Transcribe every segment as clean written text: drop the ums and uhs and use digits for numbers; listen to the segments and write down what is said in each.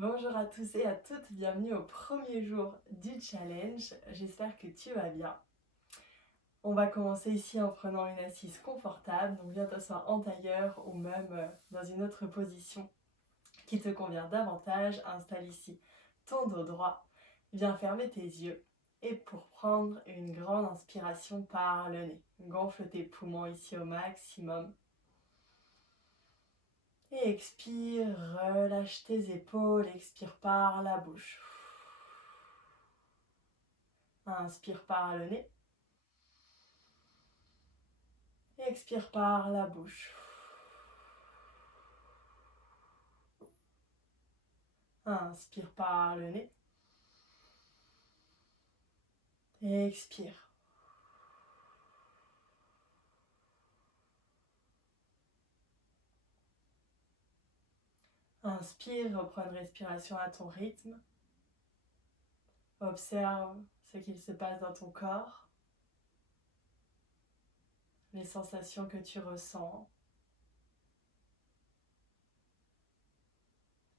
Bonjour à tous et à toutes, bienvenue au premier jour du challenge. J'espère que tu vas bien. On va commencer ici en prenant une assise confortable, donc viens t'asseoir en tailleur ou même dans une autre position qui te convient davantage. Installe ici ton dos droit, viens fermer tes yeux et pour prendre une grande inspiration par le nez. Gonfle tes poumons ici au maximum. Et expire, relâche tes épaules, expire par la bouche. Inspire par le nez. Expire par la bouche. Inspire par le nez. Expire. Inspire, reprends une respiration à ton rythme. Observe ce qu'il se passe dans ton corps, les sensations que tu ressens.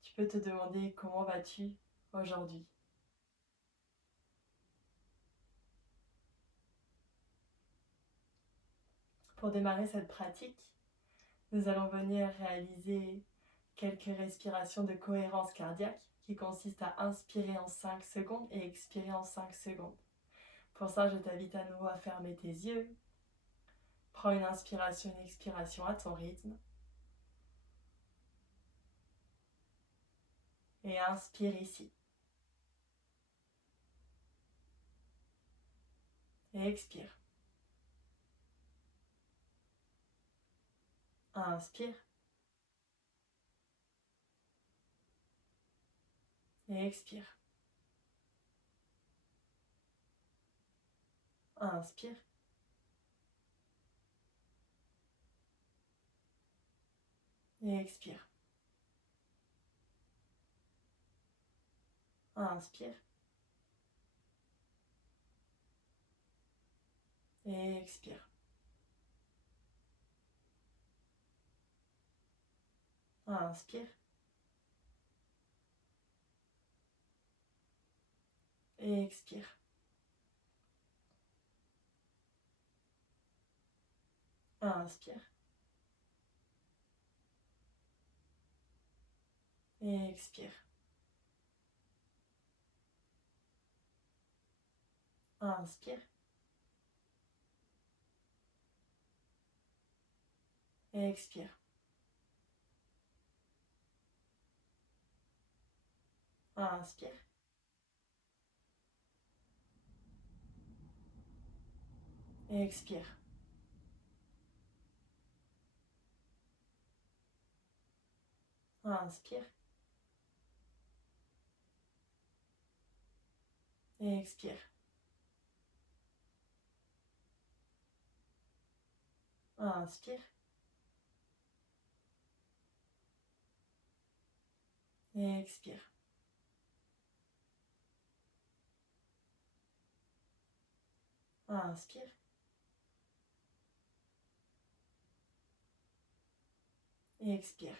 Tu peux te demander comment vas-tu aujourd'hui. Pour démarrer cette pratique, nous allons venir réaliser quelques respirations de cohérence cardiaque qui consistent à inspirer en 5 secondes et expirer en 5 secondes. Pour ça, je t'invite à nouveau à fermer tes yeux. Prends une inspiration, une expiration à ton rythme. Et inspire ici. Et expire. Inspire. Et expire. Inspire. Et expire. Inspire. Et expire. Inspire. Et expire. Inspire. Et expire. Inspire. Et expire. Inspire. Et expire. Inspire. Et expire. Inspire. Et expire. Inspire. Et expire.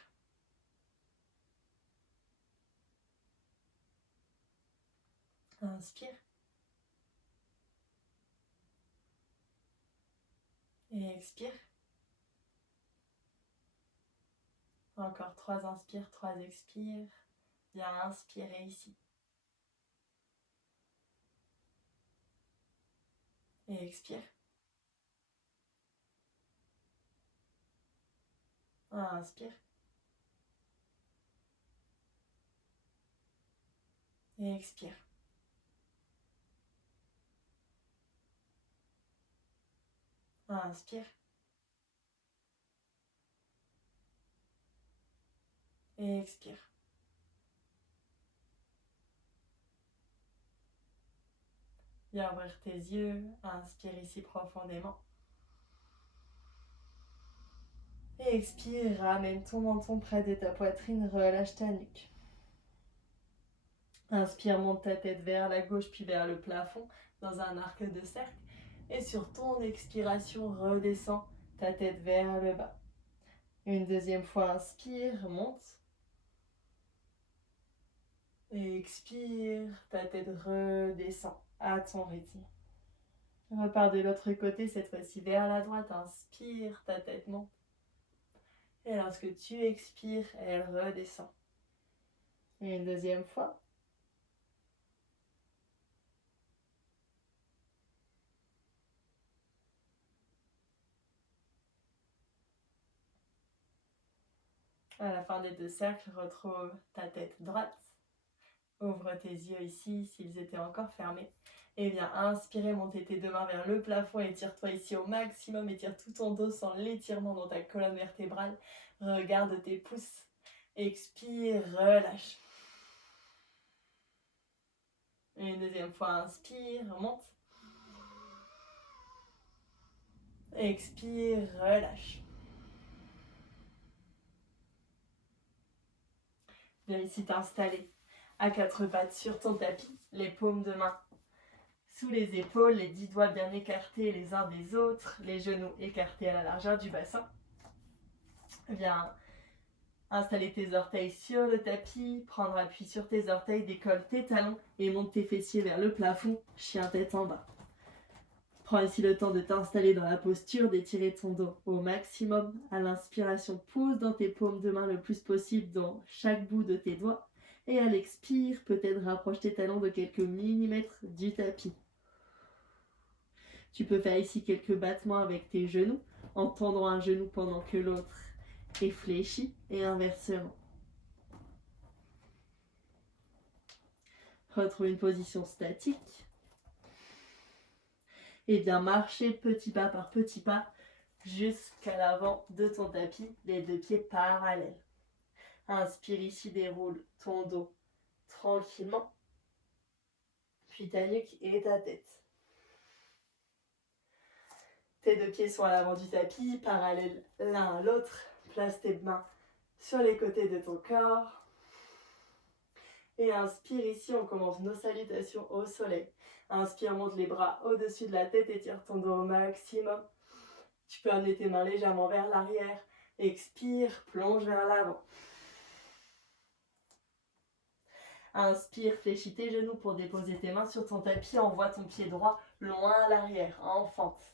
Inspire. Et expire. Encore 3 inspires, 3 expires. Bien inspirer ici. Et expire. Inspire. Et expire. Inspire. Et expire. Viens ouvrir tes yeux. Inspire ici profondément. Et expire. Ramène ton menton près de ta poitrine. Relâche ta nuque. Inspire, monte ta tête vers la gauche puis vers le plafond dans un arc de cercle. Et sur ton expiration, redescends ta tête vers le bas. Une deuxième fois, inspire, monte. Et expire, ta tête redescend à ton rythme. Repars de l'autre côté, cette fois-ci vers la droite. Inspire, ta tête monte. Et lorsque tu expires, elle redescend. Et une deuxième fois. À la fin des deux cercles, retrouve ta tête droite. Ouvre tes yeux ici s'ils étaient encore fermés. Et viens inspirer, monter tes deux mains vers le plafond. Étire-toi ici au maximum. Étire tout ton dos sans l'étirement dans ta colonne vertébrale. Regarde tes pouces. Expire, relâche. Et une deuxième fois, inspire, monte. Expire, relâche. Viens ici t'installer à quatre pattes sur ton tapis, les paumes de main sous les épaules, les 10 doigts bien écartés les uns des autres, les genoux écartés à la largeur du bassin. Viens installer tes orteils sur le tapis, prendre appui sur tes orteils, décolle tes talons et monte tes fessiers vers le plafond, chien tête en bas. Prends ici le temps de t'installer dans la posture, d'étirer ton dos au maximum. À l'inspiration, pose dans tes paumes de main le plus possible dans chaque bout de tes doigts. Et à l'expire, peut-être rapproche tes talons de quelques millimètres du tapis. Tu peux faire ici quelques battements avec tes genoux, en tendant un genou pendant que l'autre est fléchi et inversement. Retrouve une position statique. Et bien marcher petit pas par petit pas jusqu'à l'avant de ton tapis, les deux pieds parallèles. Inspire ici, déroule ton dos tranquillement, puis ta nuque et ta tête. Tes deux pieds sont à l'avant du tapis, parallèles l'un à l'autre. Place tes mains sur les côtés de ton corps. Et inspire ici, on commence nos salutations au soleil. Inspire, monte les bras au-dessus de la tête, étire ton dos au maximum. Tu peux amener tes mains légèrement vers l'arrière. Expire, plonge vers l'avant. Inspire, fléchis tes genoux pour déposer tes mains sur ton tapis. Envoie ton pied droit loin à l'arrière, en fente.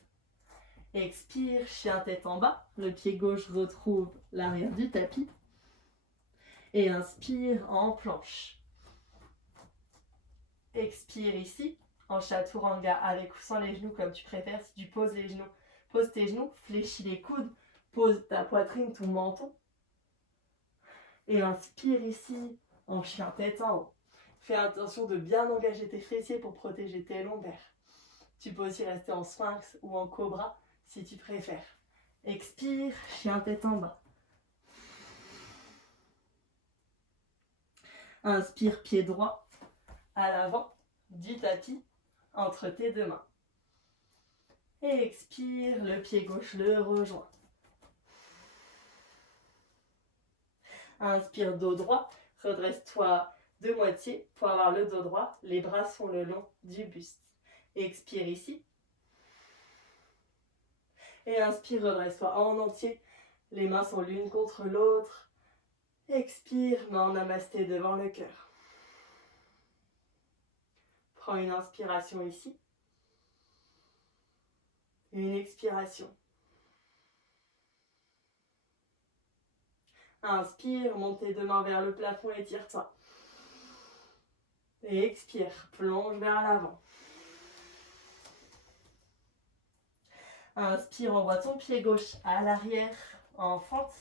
Expire, chien tête en bas. Le pied gauche retrouve l'arrière du tapis. Et inspire en planche. Expire ici, en chaturanga, avec ou sans les genoux comme tu préfères. Si tu poses les genoux, pose tes genoux, fléchis les coudes, pose ta poitrine, ton menton. Et inspire ici, en chien tête en haut. Fais attention de bien engager tes fessiers pour protéger tes lombaires. Tu peux aussi rester en sphinx ou en cobra si tu préfères. Expire, chien tête en bas. Inspire, pied droit à l'avant du tapis entre tes deux mains. Et expire, le pied gauche le rejoint. Inspire, dos droit, redresse-toi de moitié pour avoir le dos droit. Les bras sont le long du buste. Expire ici. Et inspire, redresse-toi en entier. Les mains sont l'une contre l'autre. Expire, main en namasté devant le cœur. Prends une inspiration ici. Une expiration. Inspire, monte tes deux mains vers le plafond, étire-toi. Et expire, plonge vers l'avant. Inspire, envoie ton pied gauche à l'arrière, en fente.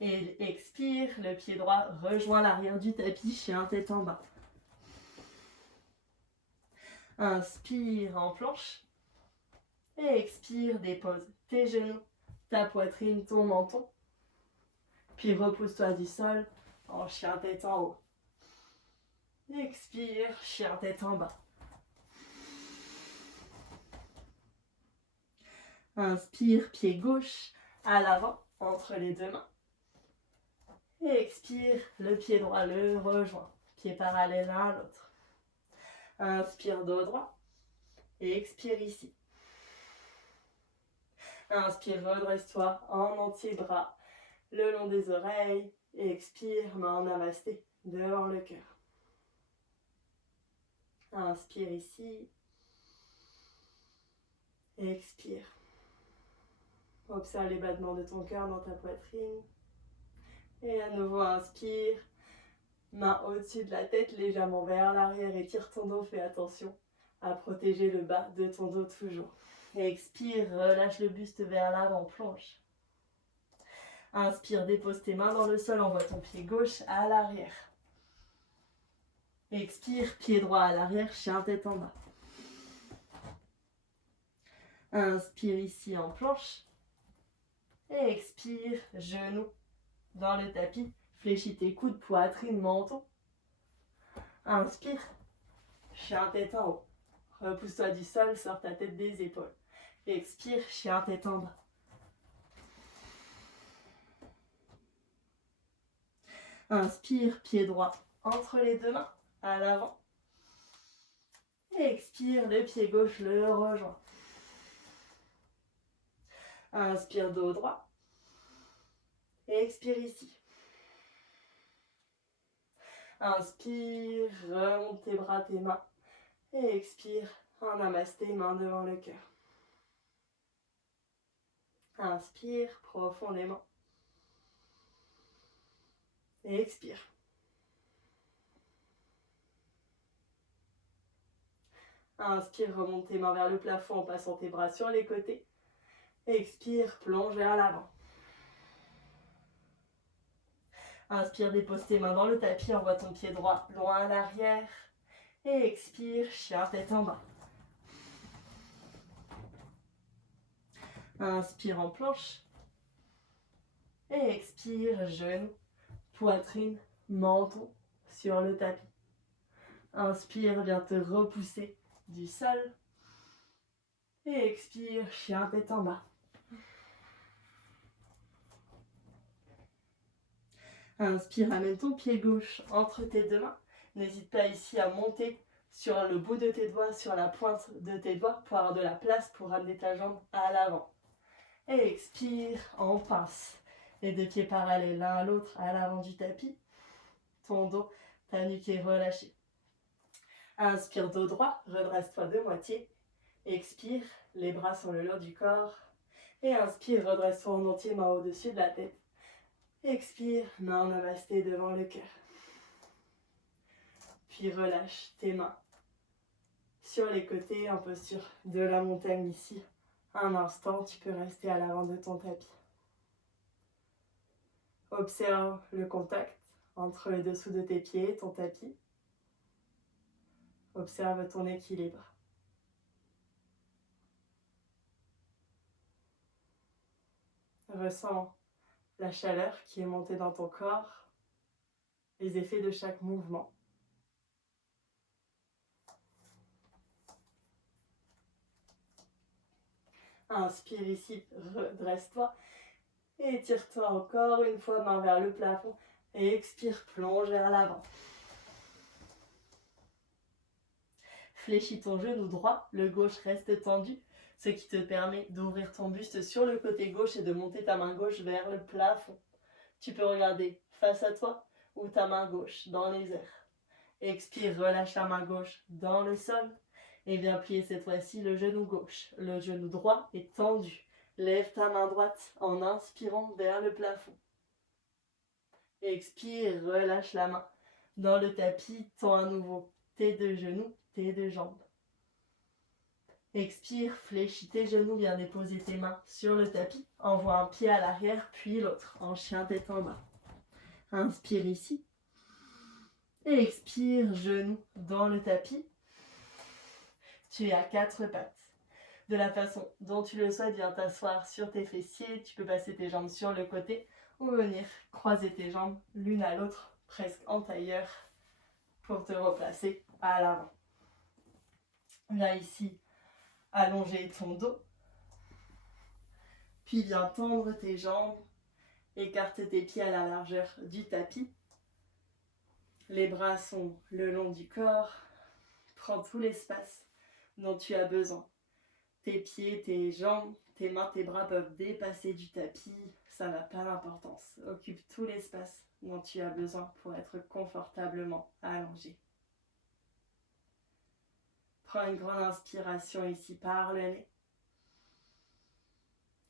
Et expire, le pied droit rejoint l'arrière du tapis, chien tête en bas. Inspire en planche. Et expire, dépose tes genoux, ta poitrine, ton menton. Puis repousse-toi du sol en chien tête en haut. Expire, chien tête en bas. Inspire, pied gauche à l'avant, entre les deux mains. Et expire, le pied droit le rejoint, pied parallèle l'un à l'autre. Inspire, dos droit. Et expire ici. Inspire, redresse-toi en entier, bras le long des oreilles. Expire, main en namasté devant le cœur. Inspire ici. Expire. Observe les battements de ton cœur dans ta poitrine. Et à nouveau, inspire. Main au-dessus de la tête, légèrement vers l'arrière. Étire ton dos, fais attention à protéger le bas de ton dos toujours. Expire, relâche le buste vers l'avant, plonge. Inspire, dépose tes mains dans le sol, envoie ton pied gauche à l'arrière. Expire, pied droit à l'arrière, chien tête en bas. Inspire ici en planche. Et expire, genou dans le tapis. Fléchis tes coudes, poitrine, menton. Inspire, chien tête en haut. Repousse-toi du sol, sors ta tête des épaules. Expire, chien tête en bas. Inspire, pied droit entre les deux mains, à l'avant. Et expire, le pied gauche le rejoint. Inspire, dos droit. Et expire ici. Inspire, remonte tes bras, tes mains. Et expire, en namasté, main devant le cœur. Inspire profondément. Et expire. Inspire, remonte tes mains vers le plafond en passant tes bras sur les côtés. Expire, plonge vers l'avant. Inspire, dépose tes mains dans le tapis, envoie ton pied droit loin à l'arrière. Et expire, chien tête en bas. Inspire en planche. Et expire, genou, poitrine, menton sur le tapis. Inspire, viens te repousser du sol. Et expire, chien tête en bas. Inspire, amène ton pied gauche entre tes deux mains. N'hésite pas ici à monter sur le bout de tes doigts, sur la pointe de tes doigts pour avoir de la place pour ramener ta jambe à l'avant. Et expire en pince. Les deux pieds parallèles l'un à l'autre à l'avant du tapis. Ton dos, ta nuque est relâchée. Inspire, dos droit, redresse-toi de moitié. Expire, les bras sur le long du corps. Et inspire, redresse-toi en entier, main au-dessus de la tête. Expire, main en namasté devant le cœur. Puis relâche tes mains sur les côtés en posture de la montagne ici. Un instant, tu peux rester à l'avant de ton tapis. Observe le contact entre le dessous de tes pieds et ton tapis. Observe ton équilibre. Ressens la chaleur qui est montée dans ton corps, les effets de chaque mouvement. Inspire ici, redresse-toi. Et étire-toi encore une fois, main vers le plafond. Et expire, plonge vers l'avant. Fléchis ton genou droit, le gauche reste tendu, ce qui te permet d'ouvrir ton buste sur le côté gauche et de monter ta main gauche vers le plafond. Tu peux regarder face à toi ou ta main gauche dans les airs. Expire, relâche la main gauche dans le sol et viens plier cette fois-ci le genou gauche. Le genou droit est tendu. Lève ta main droite en inspirant vers le plafond. Expire, relâche la main dans le tapis, tends à nouveau tes deux genoux, tes deux jambes. Expire, fléchis tes genoux, viens déposer tes mains sur le tapis. Envoie un pied à l'arrière, puis l'autre, en chien tête en bas. Inspire ici. Et expire, genoux dans le tapis. Tu es à quatre pattes. De la façon dont tu le souhaites, viens t'asseoir sur tes fessiers. Tu peux passer tes jambes sur le côté ou venir croiser tes jambes l'une à l'autre, presque en tailleur, pour te replacer à l'avant. Viens ici allonger ton dos. Puis viens tendre tes jambes. Écarte tes pieds à la largeur du tapis. Les bras sont le long du corps. Prends tout l'espace dont tu as besoin. Tes pieds, tes jambes, tes mains, tes bras peuvent dépasser du tapis. Ça n'a pas d'importance. Occupe tout l'espace dont tu as besoin pour être confortablement allongé. Prends une grande inspiration ici par le nez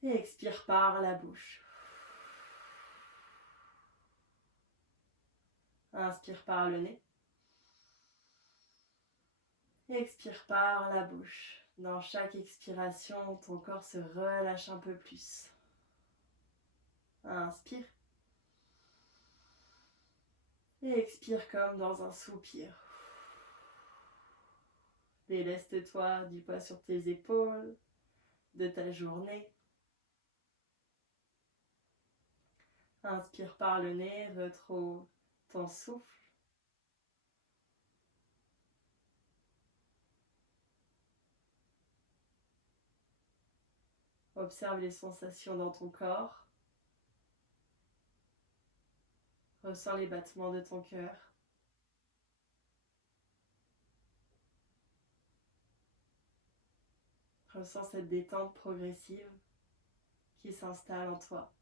et expire par la bouche. Inspire par le nez. Expire par la bouche. Dans chaque expiration, ton corps se relâche un peu plus. Inspire. Et expire comme dans un soupir. Déleste-toi du poids sur tes épaules, de ta journée. Inspire par le nez, retrouve ton souffle. Observe les sensations dans ton corps. Ressens les battements de ton cœur. Ressens cette détente progressive qui s'installe en toi,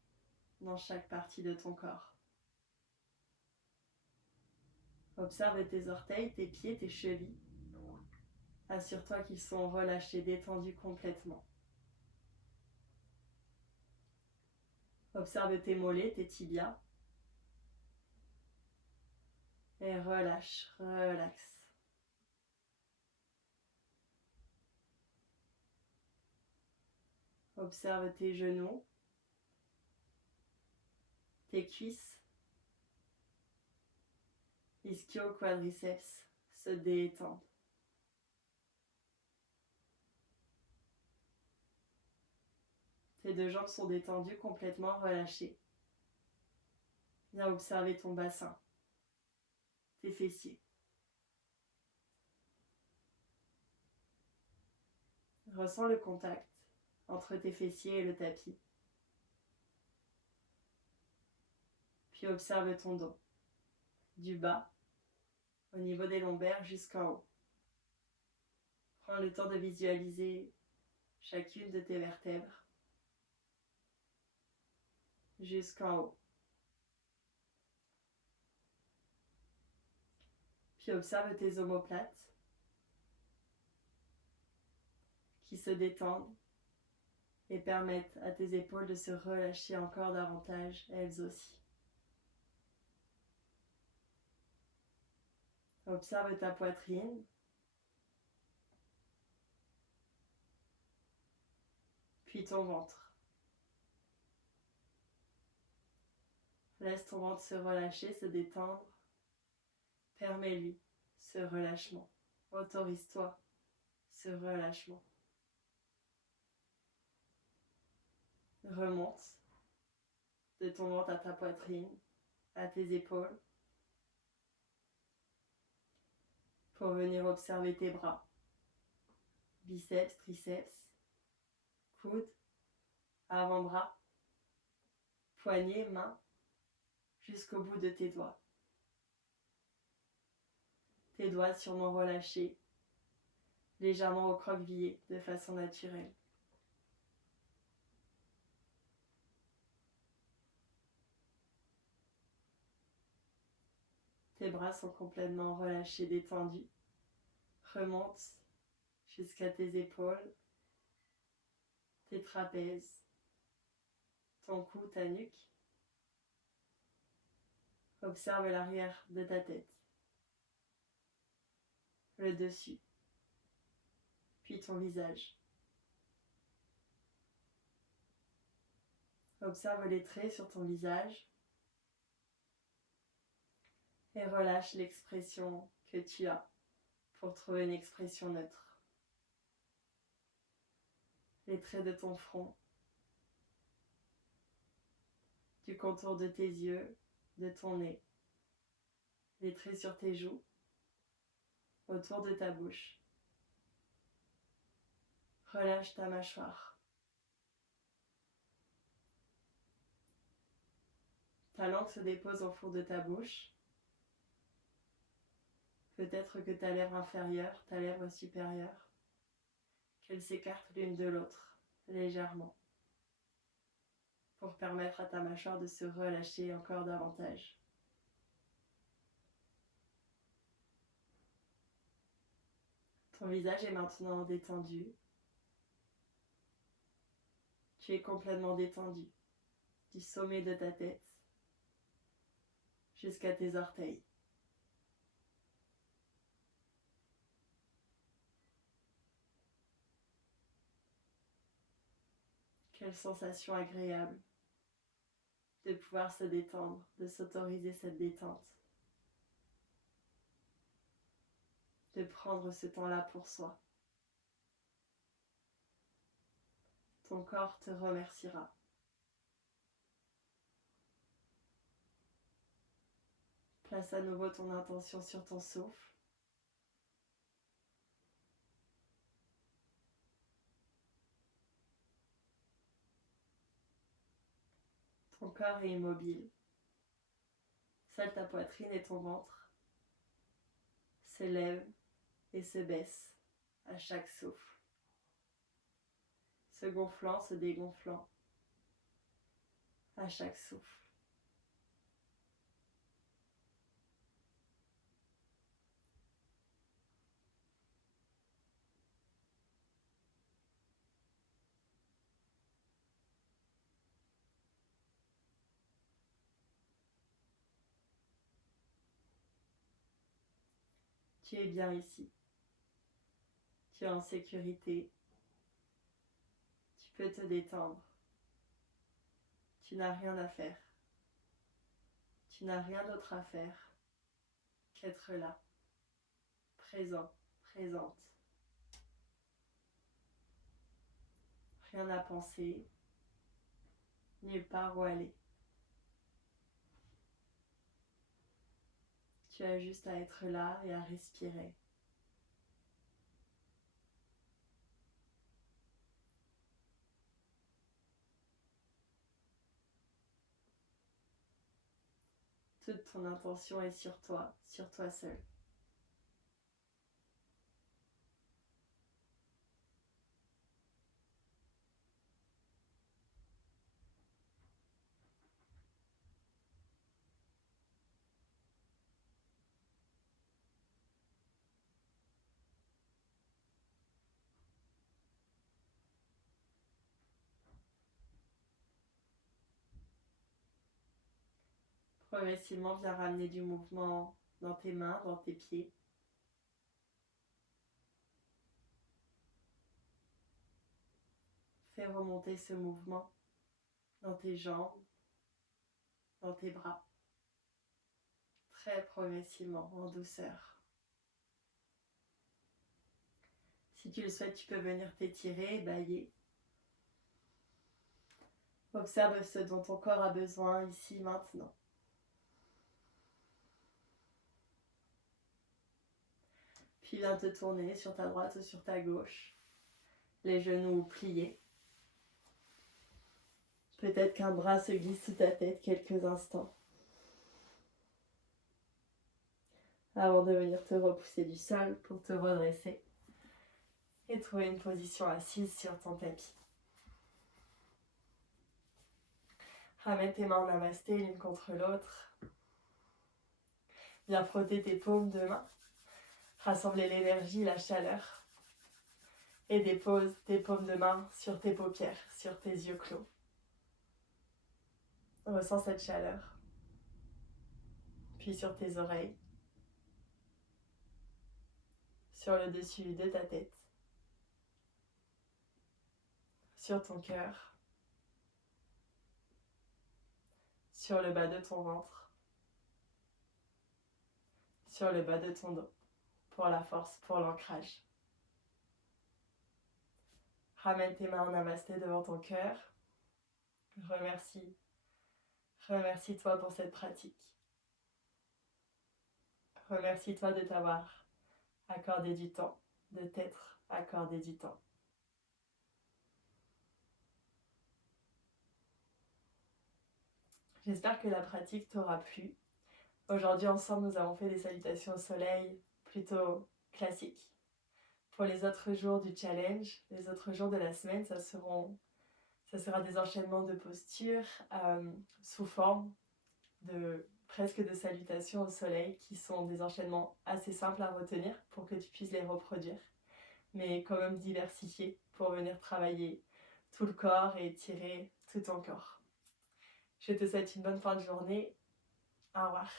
dans chaque partie de ton corps. Observe tes orteils, tes pieds, tes chevilles. Assure-toi qu'ils sont relâchés, détendus complètement. Observe tes mollets, tes tibias. Et relâche, relaxe. Observe tes genoux, tes cuisses, ischio-quadriceps se détendent. Tes deux jambes sont détendues, complètement relâchées. Viens observer ton bassin, tes fessiers. Ressens le contact entre tes fessiers et le tapis. Puis observe ton dos, du bas, au niveau des lombaires jusqu'en haut. Prends le temps de visualiser chacune de tes vertèbres jusqu'en haut. Puis observe tes omoplates qui se détendent et permettent à tes épaules de se relâcher encore davantage, elles aussi. Observe ta poitrine, puis ton ventre. Laisse ton ventre se relâcher, se détendre. Permets-lui ce relâchement. Autorise-toi ce relâchement. Remonte de ton ventre à ta poitrine, à tes épaules, pour venir observer tes bras, biceps, triceps, coudes, avant-bras, poignets, mains, jusqu'au bout de tes doigts. Tes doigts sûrement relâchés, légèrement recroquevillés de façon naturelle. Tes bras sont complètement relâchés, détendus. Remonte jusqu'à tes épaules, tes trapèzes, ton cou, ta nuque. Observe l'arrière de ta tête, le dessus, puis ton visage. Observe les traits sur ton visage et relâche l'expression que tu as pour trouver une expression neutre. Les traits de ton front, du contour de tes yeux, de ton nez, les traits sur tes joues, autour de ta bouche. Relâche ta mâchoire. Ta langue se dépose au fond de ta bouche. Peut-être que ta lèvre inférieure, ta lèvre supérieure, qu'elles s'écartent l'une de l'autre, légèrement, pour permettre à ta mâchoire de se relâcher encore davantage. Ton visage est maintenant détendu. Tu es complètement détendu, du sommet de ta tête jusqu'à tes orteils. Quelle sensation agréable de pouvoir se détendre, de s'autoriser cette détente, de prendre ce temps-là pour soi. Ton corps te remerciera. Place à nouveau ton intention sur ton souffle. Ton corps est immobile. Seule ta poitrine et ton ventre s'élèvent et se baissent à chaque souffle, se gonflant, se dégonflant à chaque souffle. Tu es bien ici. Tu es en sécurité. Tu peux te détendre. Tu n'as rien à faire. Tu n'as rien d'autre à faire qu'être là, présent, présente. Rien à penser, nulle part où aller. Tu as juste à être là et à respirer. Toute ton intention est sur toi seul. Progressivement, viens ramener du mouvement dans tes mains, dans tes pieds. Fais remonter ce mouvement dans tes jambes, dans tes bras. Très progressivement, en douceur. Si tu le souhaites, tu peux venir t'étirer, bâiller. Observe ce dont ton corps a besoin ici, maintenant. Puis viens te tourner sur ta droite ou sur ta gauche. Les genoux pliés. Peut-être qu'un bras se glisse sous ta tête quelques instants. Avant de venir te repousser du sol pour te redresser. Et trouver une position assise sur ton tapis. Ramène tes mains en namasté l'une contre l'autre. Viens frotter tes paumes de main. Rassembler l'énergie, la chaleur. Et dépose tes paumes de main sur tes paupières, sur tes yeux clos. Ressens cette chaleur. Puis sur tes oreilles. Sur le dessus de ta tête. Sur ton cœur. Sur le bas de ton ventre. Sur le bas de ton dos. Pour la force, pour l'ancrage. Ramène tes mains en namasté devant ton cœur. Remercie-toi pour cette pratique. Remercie-toi de t'avoir accordé du temps, de t'être accordé du temps. J'espère que la pratique t'aura plu. Aujourd'hui, ensemble, nous avons fait des salutations au soleil plutôt classiques. Pour les autres jours du challenge, les autres jours de la semaine, ça sera des enchaînements de postures sous forme presque de salutations au soleil qui sont des enchaînements assez simples à retenir pour que tu puisses les reproduire. mais quand même diversifié pour venir travailler tout le corps et étirer tout ton corps. Je te souhaite une bonne fin de journée. Au revoir.